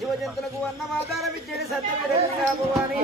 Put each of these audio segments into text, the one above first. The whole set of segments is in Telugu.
జీవజంతులకు అన్నమాదానం ఇచ్చేది సత్యవీరంగా భవాని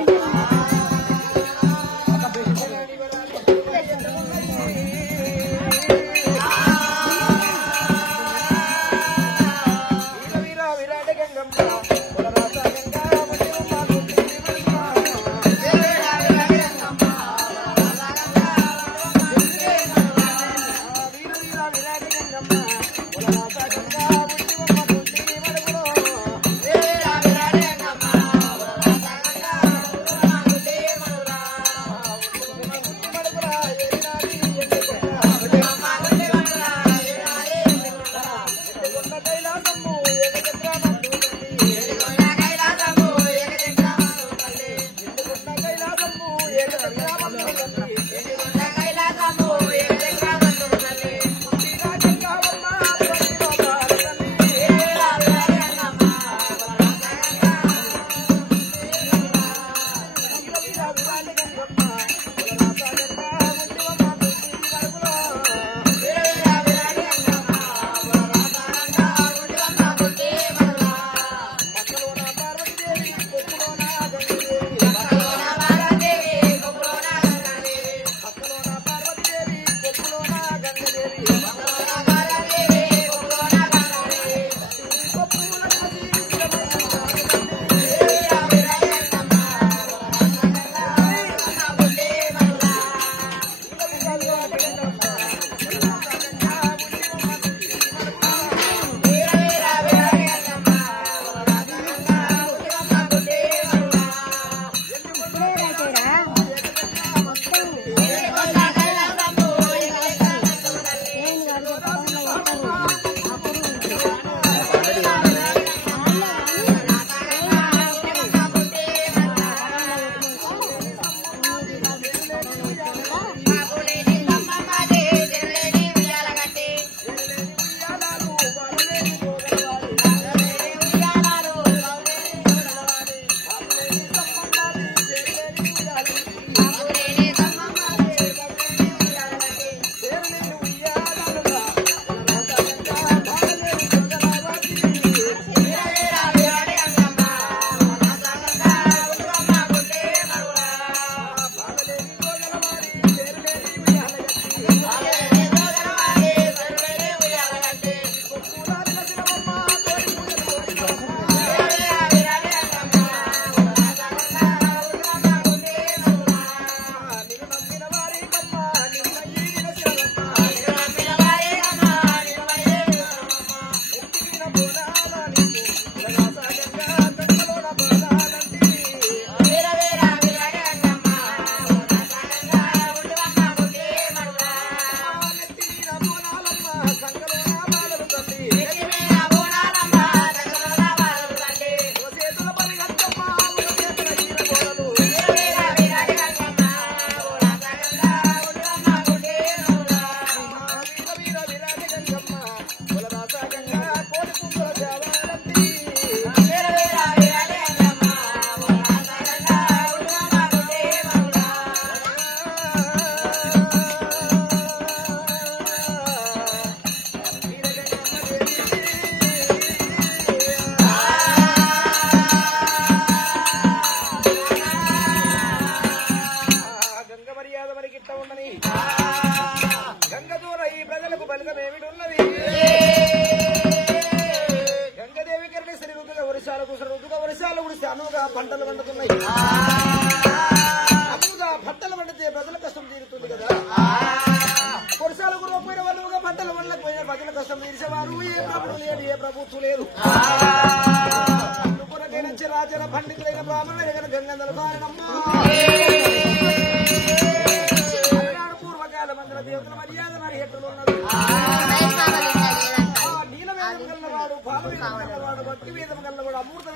పంటలు పండుతున్నాయి. అప్పుగా పంటలు పండితే ప్రజల కష్టం తీరుతుంది కదా. వర్షాలు కురవకపోయిన వాళ్ళుగా పంటలు పండకపోయిన ప్రజల కష్టం తీర్చేవారు ఏ ప్రభుత్వం లేదు, ఏ ప్రభుత్వం లేదు. నుంచి రాజన పండితులైన బ్రాహ్మణులైన గంగందల కారణమ్మ పూర్వకాల మంగళ దేవతల మర్యాద మరి ఎట్లు ఉన్నది నీల వేదం కల్లవాడు పాల వేదం కల్లవాడు భక్తి వేదం కల్లవాడు అమృత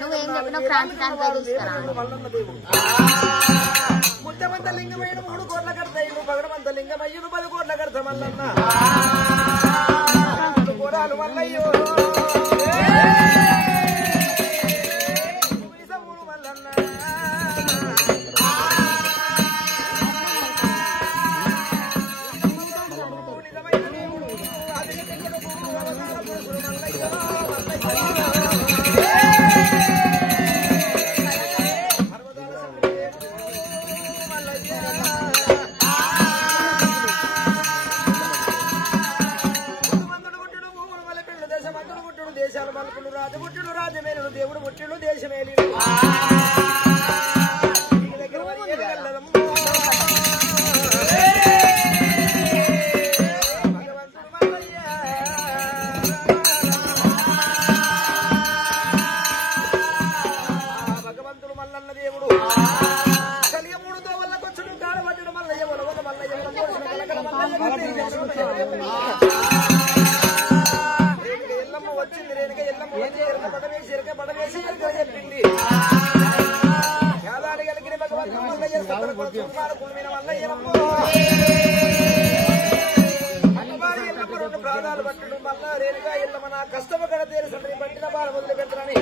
మల్లన్న దేవుడు ముద్దమంత లింగమైన 3 కోట్ల కడతాయిలు పగడమంత లింగమయ్యుడు 10 కోట్ల కడత మల్లన్న కోరాలు మల్లయ్యో మల్లన్న దేశాలు మలుపులు రాజముట్టుడు రాజమేలుడు దేవుడు ముట్టుడు దేశమేలి దగ్గర భగవంతుడు మల్లన్న దేవుడు కలిగ 3 దోవల్లకొచ్చుడు కాడబడ్డడు మల్లయ్య వలవల మల్లయ్య వచ్చింది రేణుక ఎల్లమ్మ వచ్చి ఎరక పడవేసి చెప్పింది యాదాడి కలిగిన భగవంతుడు మల్లయ్య కుమిన మల్లయ్య అన్నవారి ఎల్లమ్మ 2 ప్రాణాలు పట్టడు మళ్ళా రేణుక ఎల్లమ్మ నా కష్టము కడ తీరుసండి పట్టిన బాధ వదిలి పెట్టరని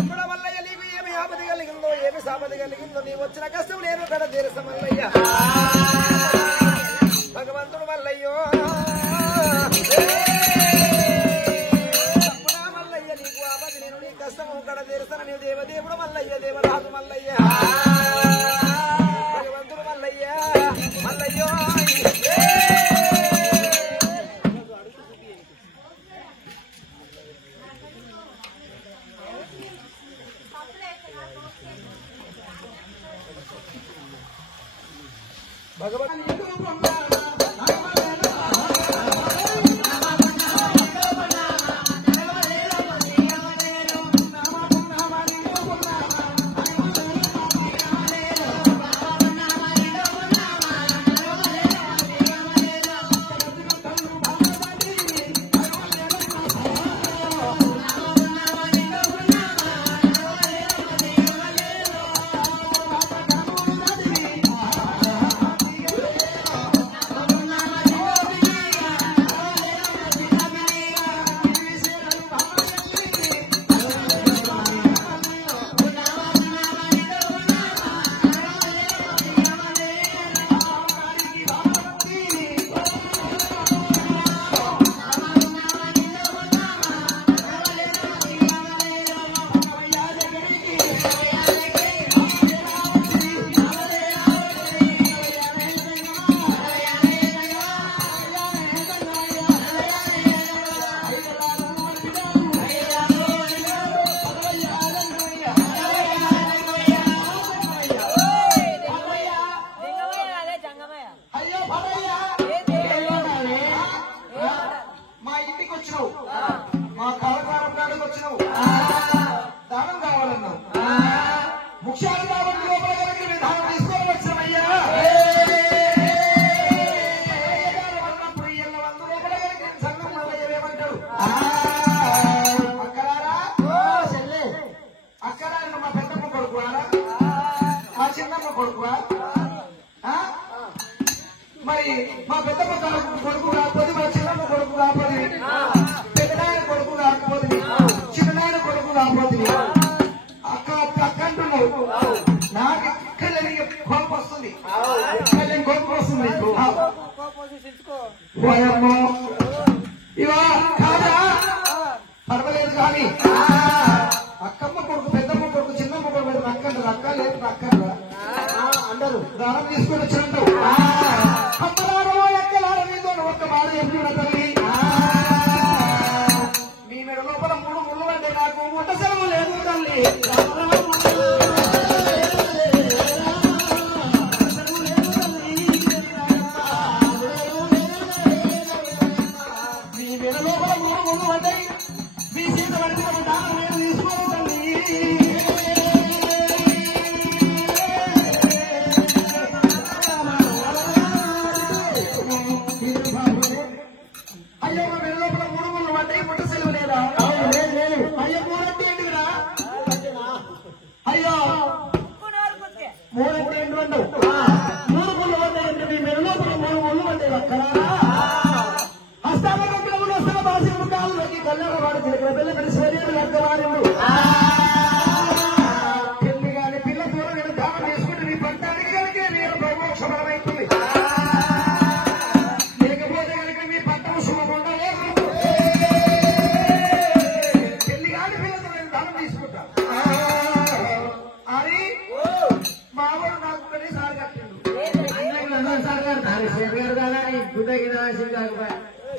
అప్పుడు మల్లయ్య నీకు ఏమి ఆపద కలిగిందో ఏమి సాపద కలిగిందో నీ వచ్చిన కష్టం నేను కడ తీరుస మల్లయ్య భగవంతుడు మల్లయ్యో కష్టము కడ తీరుస్తాను నీవు దేవదేవుడు మల్లయ్య దేవరాజు మల్లయ్య భగవంతుడు మల్లయ్య మల్లయ్యో భగవంతుడు మరి మా పెద్దమ్మ కొడుకు కాకపోతే మా చిన్నమ్మ కొడుకు కాకపోతే పెద్దనాయన కొడుకు కాకపోతే చిన్ననాయన కొడుకు కాకపోతే అక్క అక్క అంటున్నావు నాకు ఎక్కడ కోపం వస్తుంది కోపం వస్తుంది ఇవా కాదా పర్వాలేదు కానీ అక్కమ్మ కొడుకు పెద్దమ్మ కొడుకు చిన్నమ్మ కొడుకు అక్క అక్క లేదు అక్క అందరూ దానం తీసుకొని వచ్చినట్టు అమ్మలారో ఎక్కలారో మీతో ఒక్క మాట చెప్పిన తల్లి మీ మెడ లోపల 3 ముళ్ళు అంటే నాకు వంట సెలవు లేదు తల్లి మీ మెడ లోపల 3 ముళ్ళు అంటే మీ సీత పడిన దానం నేను తీసుకోను తల్లి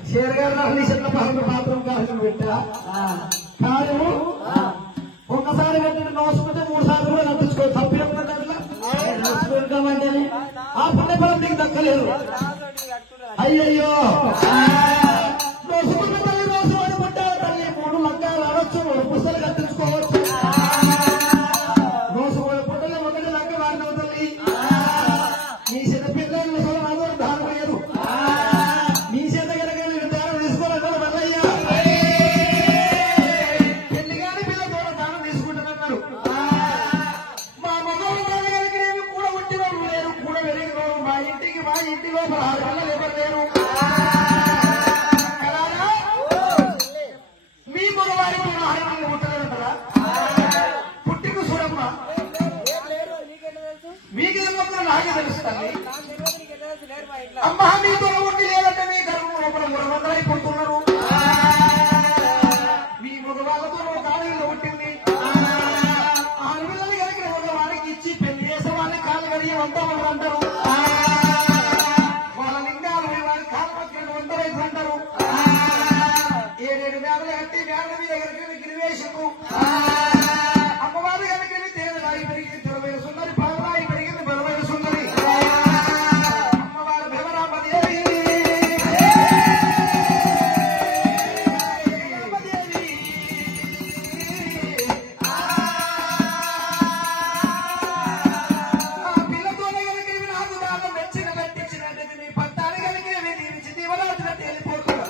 షేర్ గారు నిషేధ మాత్రం కాల్సిన పెట్టా కాదు ఒక్కసారి కట్టిన నోసుకుంటే 3 సార్లు కూడా కట్టించుకో తప్పినప్పుడు ఆ పుణ్యఫలం నీకు దక్కలేదు. అయ్యయ్యో నోసుకున్న తల్లి నోసు పడుకుంటా తల్లి 3 లంకాలు ఆడొచ్చు, పుస్తలు కట్టించుకోవచ్చు. నోసు పుట్టలే ఒకటి లంక వాడిన తల్లి నీ చిన్న పిల్లలు దానం లేదు. నీ చేత కనుక నేను దానం తీసుకోవాలన్నారు మల్లయ్య. పెళ్లి కాని పిల్ల కూడా దానం తీసుకుంటానన్నారు. మా మగవాళ్ళు కనుక నేను కూడా పుట్టినోడు లేరు, కూడా వెలిగినోడు మా ఇంటి లోపల 6 పిల్లలు ఎవరు లేరు. మీ మగవారికి 6 మంది పుట్టలేదంటారా? పుట్టిన చూడమ్మా మీకేమో నాకే తెలుస్తుంది. అమ్మా మీతో ఉండి లేదంటే మీ గర్భం లోపల 300 అయిపోతున్నారు. మీ మగవాళ్ళతో కాలేజీలో పుట్టింది. 6 పిల్లలు కనుక మగవారికి ఇచ్చి పెళ్లి చేసే వాళ్ళని కాలు కడిగి 100 మంది అంటారు. వాళ్ళ లింగాలు వాళ్ళ కాలు పక్కన 100 రైతులు అంటారు. 7 మేడలు కట్టి మేడల మీద కనుక గిరివేషకు అమ్మవారి కనుక తేదరాయి పెరిగింది, తెరవైన సుందరి పదరాయి పెరిగింది, బలమైన సుందరి అమ్మవారి భీమరామదేవి. పిల్లతోనే కనుక నాకు బాగా మెచ్చిన పెట్టించినట్టు నీ పట్టాన్ని కనుక దీవించి దీవరాజునట్టు వెళ్ళిపోతున్నా.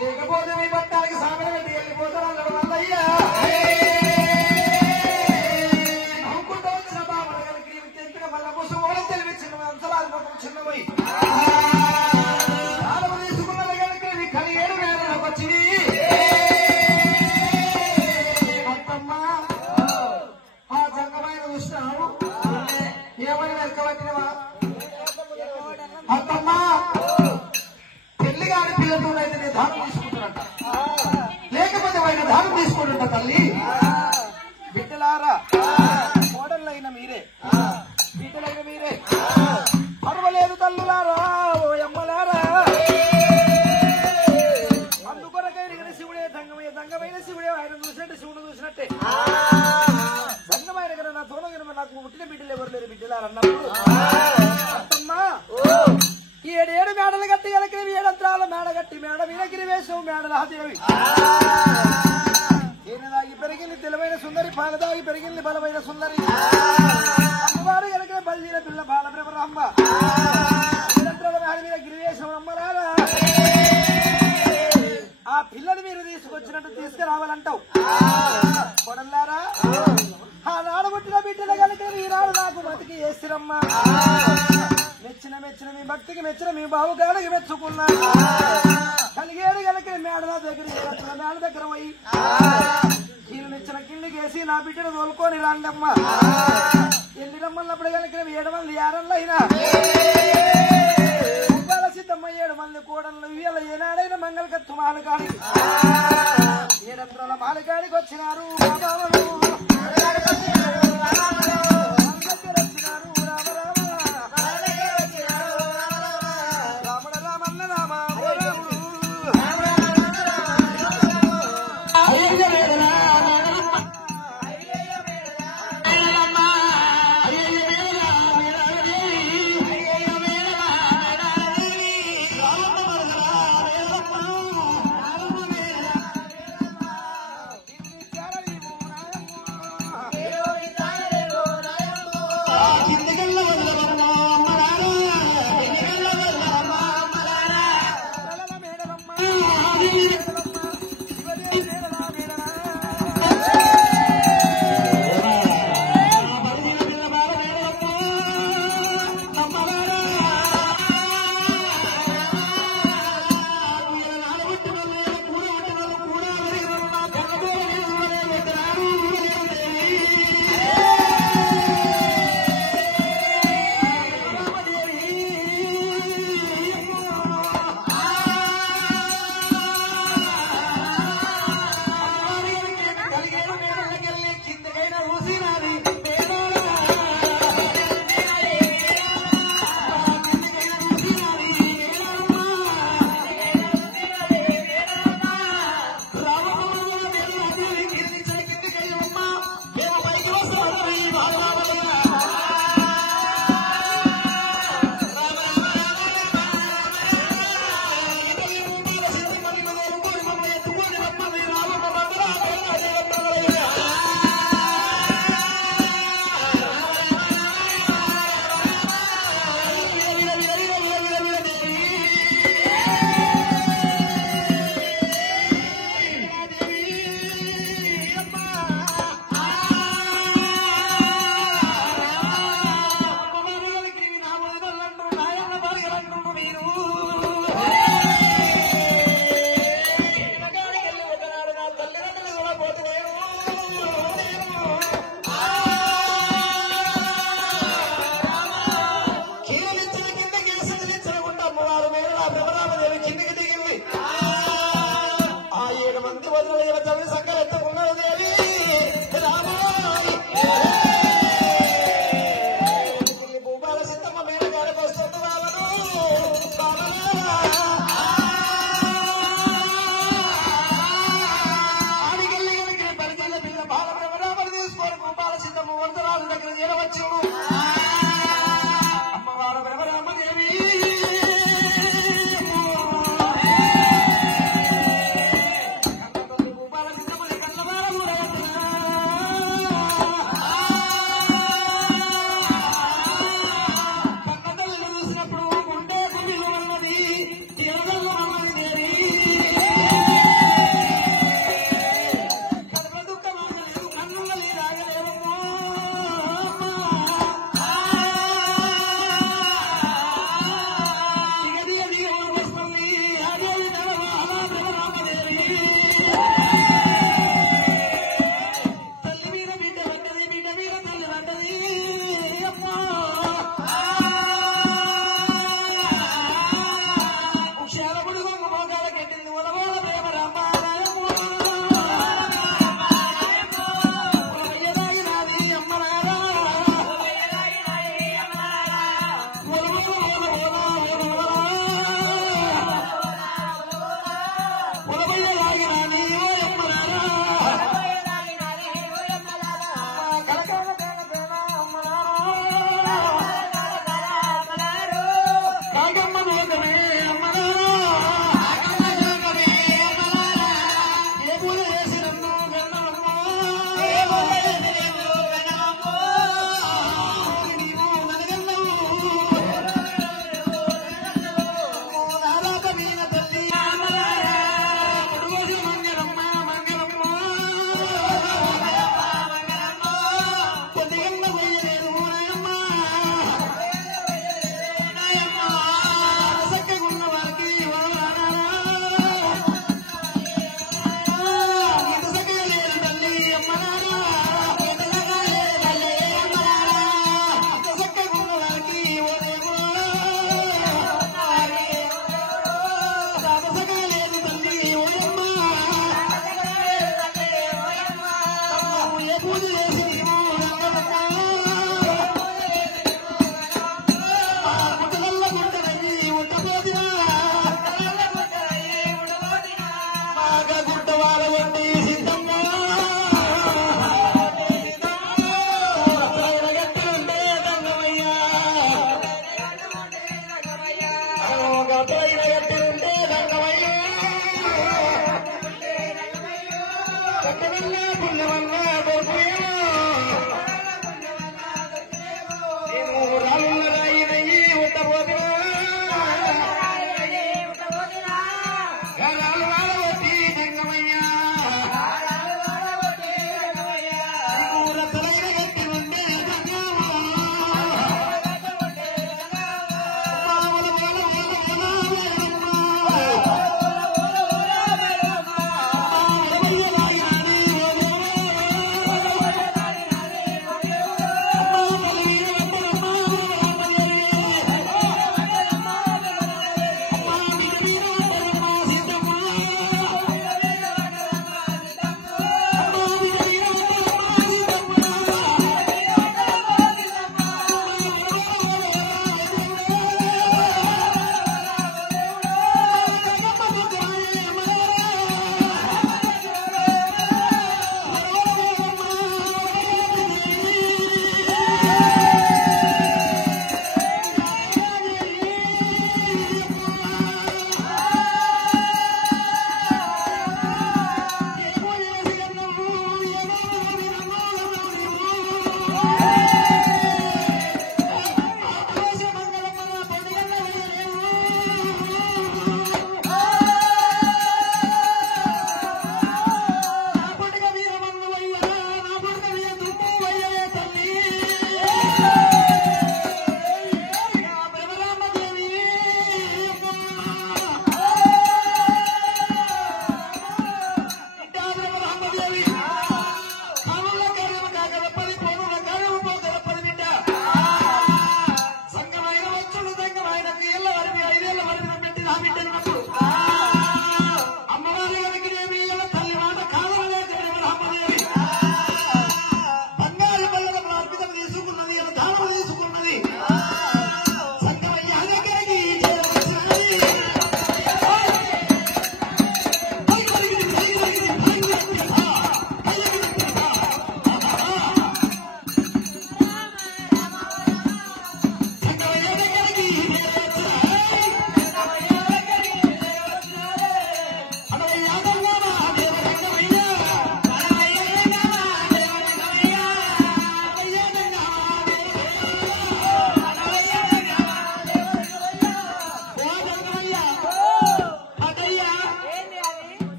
లేకపోతే మీ పట్టానికి సాగర పెట్టి వెళ్ళిపోతారు అన్నాడు మల్లయ్య. నవ్వుకుంటూ వచ్చిన బాబు కనుక తెంపిన మళ్ళా కోసం కూడా తెలివిచ్చిన అంతరాలు మొత్తం చిన్నపోయి ఆడవ తీసుకున్న కనుక నీ కలి 7 మేడలకు వచ్చి అత్తమ్మ ఆ జంగమైన చూసినావు ఏమని వెనకబట్టినవా? అత్తమ్మ పెళ్లి కాని పిల్లలతోనైతే నేను దానం తీసుకుంటానంట, లేకపోతే ఆయన దానం తీసుకుంటుంట. తల్లి బిడ్డలారా, కోడళ్ళైన మీరే, బిడ్డలైన మీరే, పర్వలేదు తల్లులారా, ఓ అమ్మలారా. అందుకొరకైన శివుడే దంగమైన శివుడే ఆయన చూసినట్టే శివుడు చూసినట్టే దంగమైన కదా నా తోడగిన నాకు పుట్టిన బిడ్డలు ఎవరు లేరు బిడ్డలారు అన్నప్పుడు అత్తమ్మా 7 మేడలు కట్టి కనుక 7 అంతరాల మేడ కట్టి మేడ వీరగిరి వేసావు మేడలాదేవి ఏనదాగి పెరిగింది తెలివైన సుందరి, పాలదాగి పెరిగింది బలమైన సుందరి అమ్మవారు కనుక బలిసిన పిల్ల బాలబ్రహ్మ మేడ మీద గిరివేశం అమ్మలారా. ఆ పిల్లని మీరు తీసుకొచ్చినట్టు తీసుకురావాలంటావు కొడల్లారా. ఆనాడు పుట్టిన బిడ్డలు కనుక ఈనాడు నాకు బతికి వేసిరమ్మా. మెచ్చిన మీ భక్తికి మెచ్చిన మీ బావుగాడికి మెచ్చుకున్నా. కలిగేడు కనుక మేడల దగ్గర మేడ దగ్గర పోయి కీళ్ళు మెచ్చిన కిళ్ళకి వేసి నా బిడ్డను తోలుకొని రాండమ్మా. ఎల్లి రమ్మన్నప్పుడు కనుక 7 మంది యారల్లో అయినా సిద్ధమ్మ 7 మంది కోడళ్ళు ఇవాళ ఏనాడైనా మంగళకత్తు మాలకాడి 7 అంతరాల మాలకాడికి వచ్చినారు.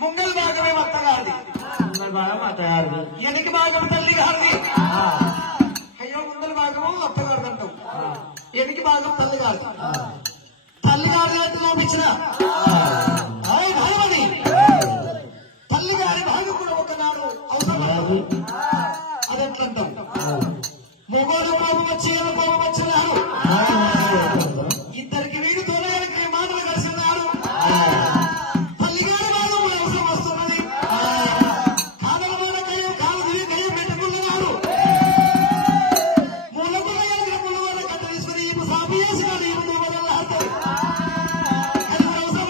ముంగల్ భాగమే అత్తగారిది, ముంగల్ భాగం అత్తగారిది, వెనక భాగం తల్లి గారిది. అయ్యో ముంగల్ భాగము అత్తగారిది అంటావు, వెనక భాగం తల్లి గారిది. తల్లి గారి అంటే లోపించిన భయమని తల్లి గారి భాగం కూడా ఒకనాడు అవసరం. అది ఎట్లంటాం, మొగోడు కోపం వచ్చి కోపం వచ్చినాడు, ఇద్దరికి వీడు తోడడానికి మాటలు కలిసినాడు. తల్లి గారి భాగం కూడా అవసరం వస్తున్నది. కాదల మాట కయ్యం కాదు కయ్యం పెట్టుకున్నాడు. మూలకుల ముళ్ళు వల్ల కట్ట తీసుకుని ఇప్పుడు సాపి చేసినాడు. ఇప్పుడు వదలాడుతాడు. అది అవసరం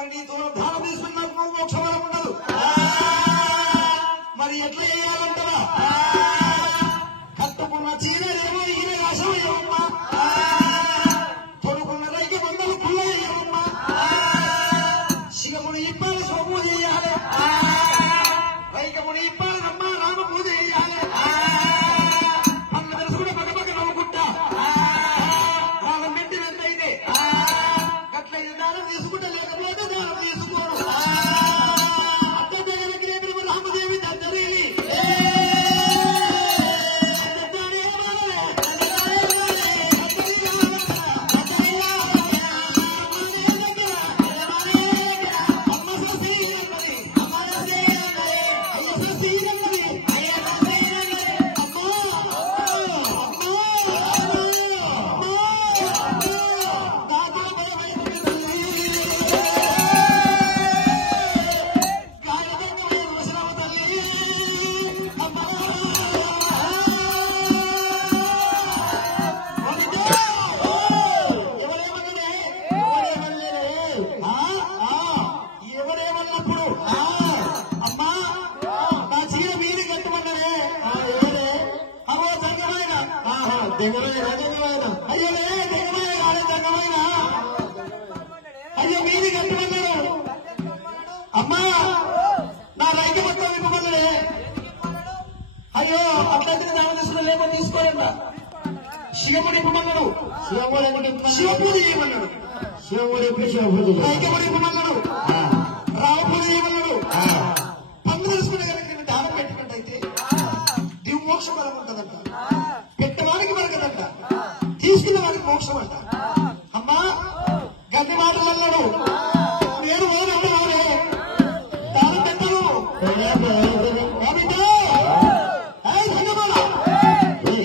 మరి నీ దానం తీసుకున్న మోక్షవరం ఉండదు. మరి ఎట్లా చేయాలంటావా? కట్టుకున్న చీరలేమో ఈయన రాసమయ్యమ్మా, తొడుకున్న రైకి వందలు కుళ్ళయ్యమ్మా, శివముని ఇప్పాలి సోము చేయాలి, రైకముని ఇప్పాలి అమ్మ రామ పూజ చేయాలి, అన్న తెలుసు కూడా పక్క పక్క నవ్వుకుంటా వాళ్ళ మెట్టి వెంటైతే గట్లయితే దానం తీసుకుంటా, లేకపోతే దానం తీసుకోరు. అడ్డ రామదేవి తండ్రి అయ్యో మీది కట్టమన్నాడు. అమ్మా నా రైతు మొత్తం ఇవ్వమన్నాడే. అయ్యో అట్లయితే దాని తీసుకున్నా, లేకపోతే తీసుకోలేదా? శివముడి ఇవ్వమన్నాడు, శివపూజ చేయమన్నాడు, రైకముడి ఇవ్వమన్నాడు, రావు పూజ చేయమన్నాడు. పన్ను తీసుకునే కనుక నేను దానం పెట్టుకున్నట్టయితే దివ్ మోక్ష బలం ఉంటుందంట, పెట్టవానికి బరకదంట, తీసుకున్న వారికి మోక్షం అంట. అమ్మా గట్టి మాటలు అన్నాడు, నేను ఓనవుడే దానం పెట్టను.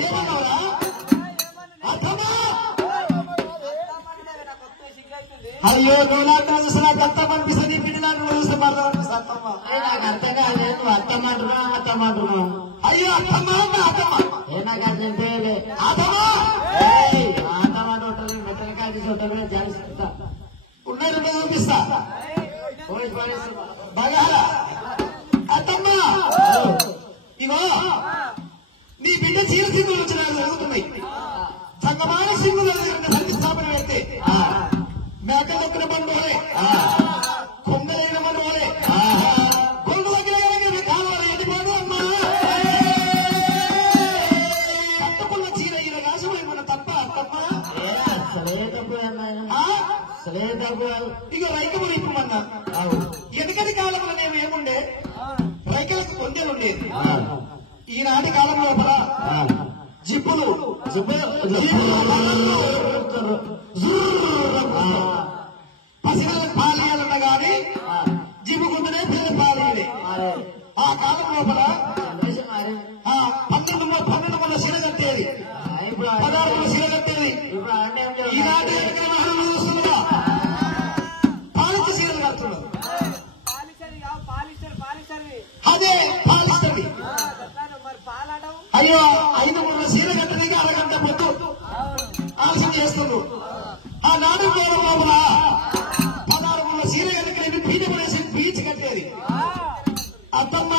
ఏమన్నావురా? అయ్యో నువ్వు నాకు చూసిన దత్తం అనిపిస్తుంది, పిండి నాకు చూస్తే మాట్లాడుతున్నా. నాకు అర్థం కాలేదు. నువ్వు అత్తమ్మంటున్నా అత్తమ్మంటున్నావు. అయ్యో అత్తమ్మ అత్తమ్మ నాకు అర్థం తెలియలే. అత్తమ్మ అత్తమ్మాట ఉంటుంది, మెత్తనకాయ తీసి ఉంటుంది, జాలిస్తా ఉన్నది చూపిస్తా. బాగా అత్తమ్మ ఇగో నీ బిడ్డ చీర సింగులు వచ్చిన జరుగుతున్నాయి. సంగమాన సింగులు స్థాపన పెడితే మేక దొక్కిన బండోలే, కొంగలైన బండోలే, గొంగు దగ్గర కావాలి ఎండిపోదు. అమ్మా కట్టుకున్న చీర ఇలా రాసులు ఏమన్నా తప్ప అత్తమ్మ? అసలే తప్పు అసలే తప్పు. ఇగో రైకము రీపమన్నా. వెనకటి కాలంలో మేము ఏముండే, రైకలకు పొందెలు ఉండేది. ఈనాటి కాలం లోపల జిప్పులు పసిలకు పాలియాలన్నా గాని జిప్పు గుంటనే పేరు పాలి. ఆ కాలం లోపల 12 మంది శిల కట్టేది, 16 శిల కట్టేది. ఈనాటి చూస్తున్నా పాలిత శీలలు కడుతున్నారు. అదే పాలిస్తుంది. అయ్యో 5 ముళ్ళ శీల కట్టడానికి అరగంట పొద్దు ఆలస్యం చేస్తున్నారు. ఆ నాడు లోపల 16 ముళ్ళ శీల కనుక పీట పడేసి బీచ్ కట్టేది. అత్తమ్మ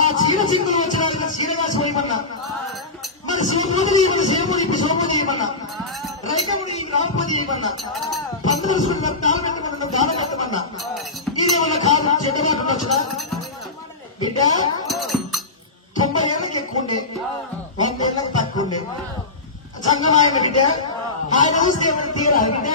ఆ చీర చింకులు వచ్చిన చీరగా సోయమన్నా, మరి సోమోది చేయమన్నా, సేమోది ఇప్పి సోమోది చేయమన్నా, రైతముడి రామపతి చేయమన్నా, 15 రోజులు దానం పెట్టమన్నా, దానం పెట్టమన్నా. ఇదేమన్నా కాదు, చెడ్డమాట వచ్చునా? బిడ్డ 90 ఏళ్ళకి ఎక్కువ ఉండే, 100 ఏళ్ళకి తక్కువ ఉండే. సంగమాయన బిడ్డ ఆయన చూస్తే ఏమైనా తీరాలి బిడ్డ?